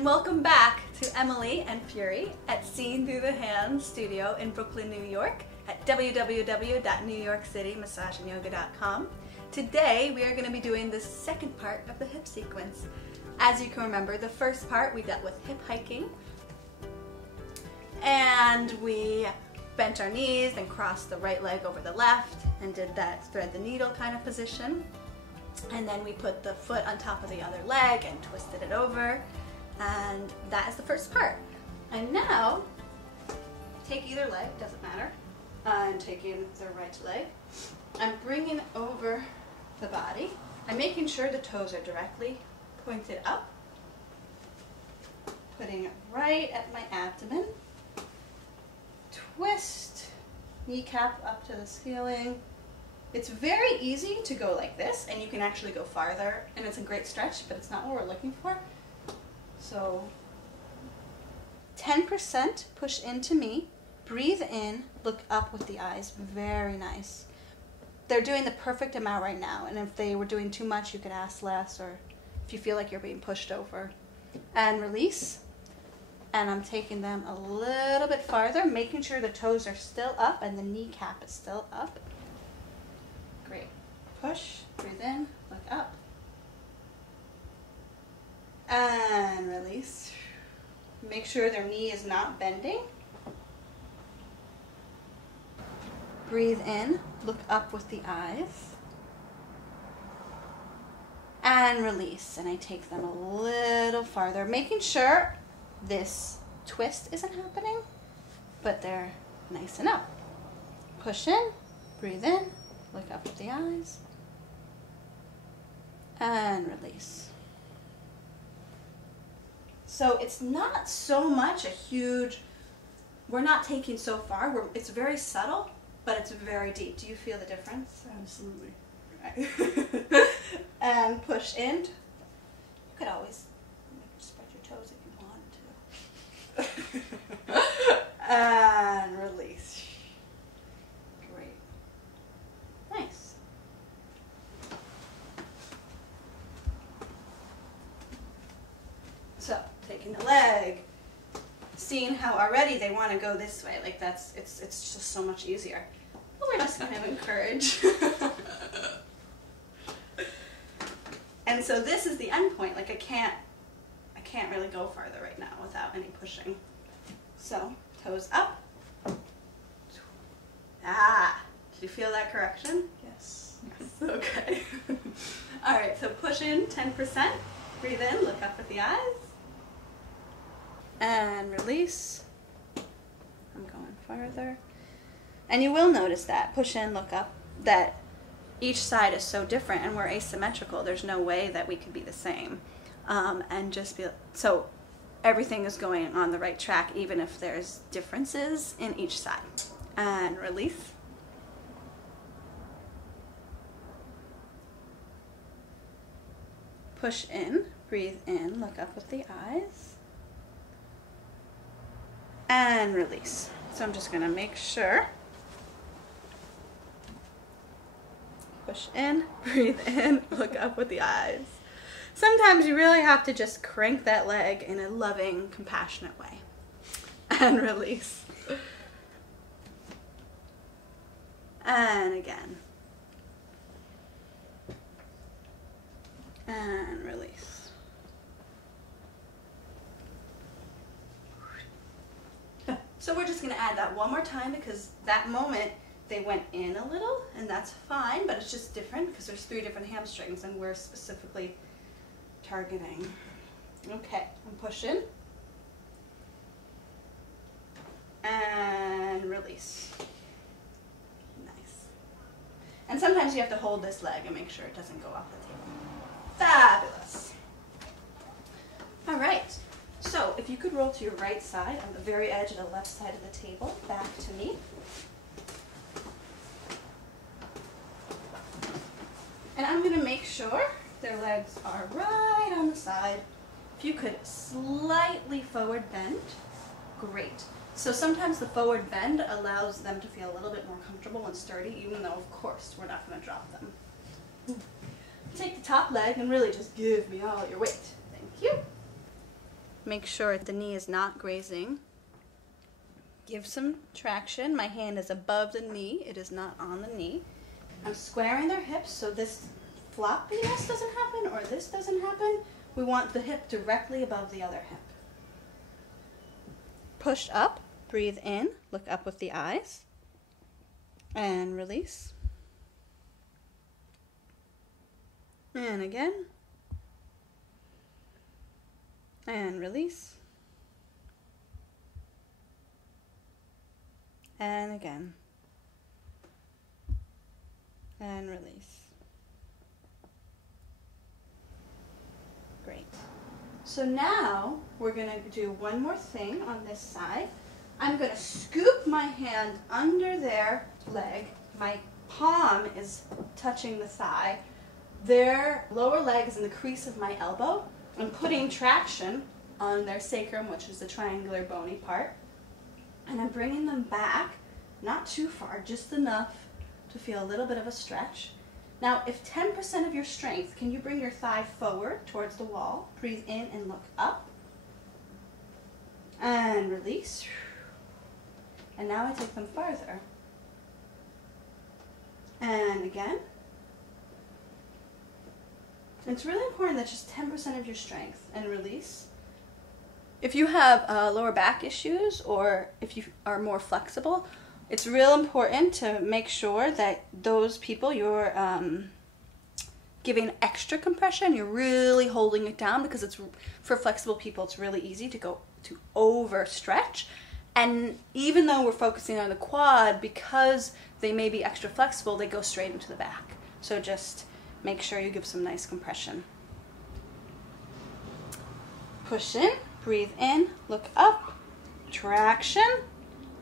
and welcome back to Emily and Fury at Seen Through the Hands studio in Brooklyn, New York at www.newyorcitymassageandyoga.com. Today we are going to be doing the second part of the hip sequence. As you can remember, the first part we dealt with hip hiking, and we bent our knees and crossed the right leg over the left and did that thread the needle kind of position. And then we put the foot on top of the other leg and twisted it over. And that is the first part. And now, take either leg, doesn't matter. I'm taking the right leg. I'm bringing over the body. I'm making sure the toes are directly pointed up. Putting it right at my abdomen. Twist, kneecap up to the ceiling. It's very easy to go like this, and you can actually go farther, and it's a great stretch, but it's not what we're looking for. So 10% push into me, breathe in, look up with the eyes, very nice. They're doing the perfect amount right now, and if they were doing too much, you could ask less, or if you feel like you're being pushed over. And release, and I'm taking them a little bit farther, making sure the toes are still up and the kneecap is still up. Great. Push, breathe in, look up. And release. Make sure their knee is not bending. Breathe in, look up with the eyes. And release. And I take them a little farther, making sure this twist isn't happening, but they're nice and up. Push in, breathe in, look up with the eyes. And release. So it's not so much a huge, we're not taking so far, it's very subtle, but it's very deep. Do you feel the difference? Absolutely. Right. And push in. You could always spread your toes if you want to. And release. Great. Nice. So, taking the leg, seeing how already they want to go this way, like it's just so much easier. But we're just kind of encourage. And so this is the end point, like I can't really go farther right now without any pushing. So, toes up. Ah, did you feel that correction? Yes. Okay. All right, so push in 10%, breathe in, look up with the eyes. And release. I'm going farther. And you will notice that, push in, look up, that each side is so different and we're asymmetrical. There's no way that we could be the same. And just be, so everything is going on the right track even if there's differences in each side. And release. Push in, breathe in, look up with the eyes. And release. So I'm just going to make sure. Push in, breathe in, look up with the eyes. Sometimes you really have to just crank that leg in a loving, compassionate way. And release. And again. And release. So we're just going to add that one more time because that moment they went in a little, and that's fine, but it's just different because there's 3 different hamstrings and we're specifically targeting. Okay, and push in. And release. Nice. And sometimes you have to hold this leg and make sure it doesn't go off the table. Fabulous. All right. So if you could roll to your right side on the very edge of the left side of the table, back to me. And I'm going to make sure their legs are right on the side. If you could slightly forward bend, great. So sometimes the forward bend allows them to feel a little bit more comfortable and sturdy, even though, of course, we're not going to drop them. Take the top leg and really just give me all your weight. Thank you. Make sure the knee is not grazing. Give some traction. My hand is above the knee. It is not on the knee. I'm squaring their hips so this floppiness doesn't happen or this doesn't happen. We want the hip directly above the other hip. Push up, breathe in, look up with the eyes, and release. And again. And release. And again. And release. Great. So now we're going to do one more thing on this side. I'm going to scoop my hand under their leg. My palm is touching the thigh. Their lower leg is in the crease of my elbow. I'm putting traction on their sacrum, which is the triangular bony part. And I'm bringing them back, not too far, just enough to feel a little bit of a stretch. Now, if 10% of your strength, can you bring your thigh forward towards the wall? Breathe in and look up. And release. And now I take them farther. And again. It's really important that just 10% of your strength and release. If you have lower back issues or if you are more flexible, it's real important to make sure that those people you're giving extra compression, you're really holding it down, because it's for flexible people it's really easy to go to overstretch. And even though we're focusing on the quad, because they may be extra flexible, they go straight into the back. So just make sure you give some nice compression. Push in, breathe in, look up, traction,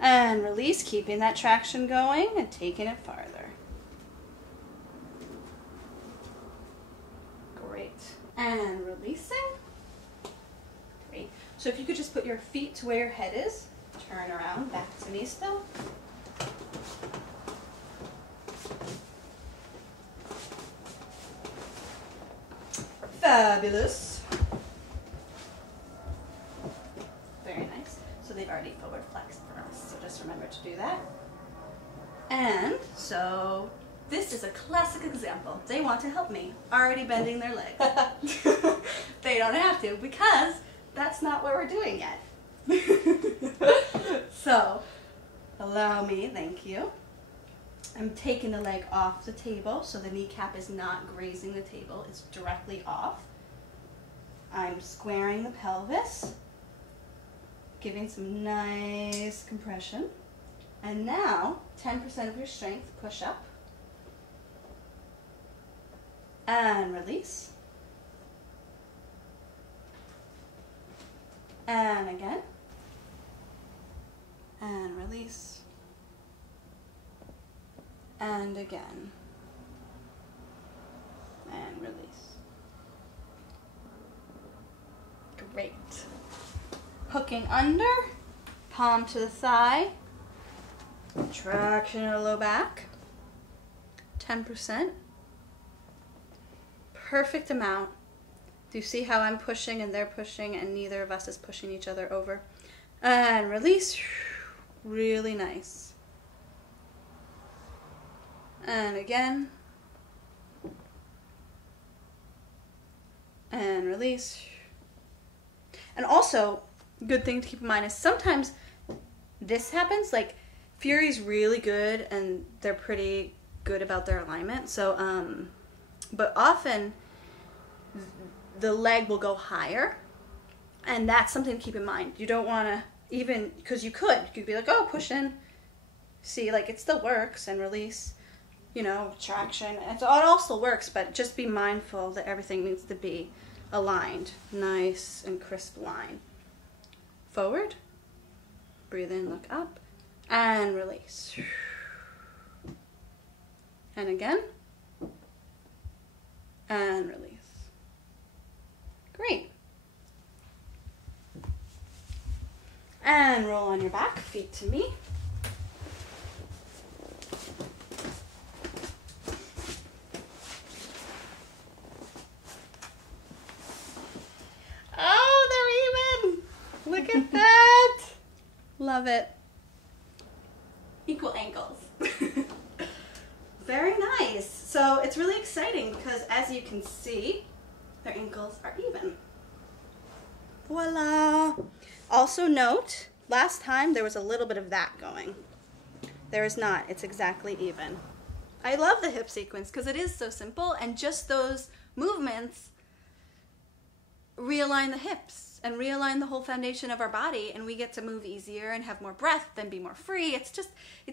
and release, keeping that traction going and taking it farther. Great. And releasing. Great. So if you could just put your feet to where your head is, turn around, back to me still. Fabulous. Very nice. So they've already forward flexed for us, so just remember to do that. And so this is a classic example. They want to help me, already bending their legs. They don't have to, because that's not what we're doing yet. So allow me, thank you. I'm taking the leg off the table so the kneecap is not grazing the table, it's directly off. I'm squaring the pelvis, giving some nice compression. And now, 10% of your strength, push up. And release. And again. And release. And again. And release. Great. Hooking under, palm to the thigh, traction in the low back, 10%. Perfect amount. Do you see how I'm pushing and they're pushing and neither of us is pushing each other over? And release. Really nice. And again. And release. And also, good thing to keep in mind is sometimes this happens, like Fury's really good and they're pretty good about their alignment. So, but often the leg will go higher, and that's something to keep in mind. You don't want to, even, because you could be like, oh, push in, see, like it still works, and release, you know, traction. And so it all still works, but just be mindful that everything needs to be aligned, nice and crisp line. Forward, breathe in, look up, and release. And again, and release. Great. And roll on your back, feet to me. Oh, they're even. love it. Equal ankles. Very nice. So it's really exciting because as you can see, their ankles are even. Voila. Also note, last time there was a little bit of that going. There is not. It's exactly even. I love the hip sequence because it is so simple, and just those movements realign the hips and realign the whole foundation of our body, and we get to move easier and have more breath and be more free. It's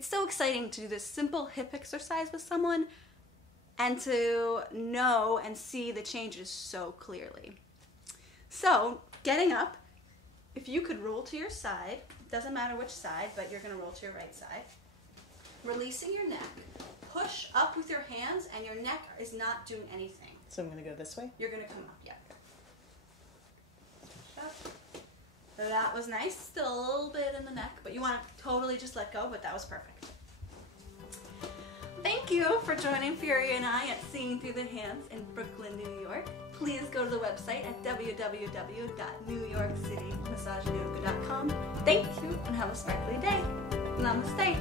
so exciting to do this simple hip exercise with someone and to know and see the changes so clearly. So, getting up, if you could roll to your side, doesn't matter which side, but you're going to roll to your right side. Releasing your neck, push up with your hands, and your neck is not doing anything. So I'm going to go this way? You're going to come up, yeah. Push up. So that was nice, still a little bit in the neck, but you want to totally just let go, but that was perfect. Thank you for joining Fury and I at Seeing Through the Hands in Brooklyn, New York. Please go to the website at www.newyorkcitymassageyoga.com. Thank you and have a sparkly day. Namaste.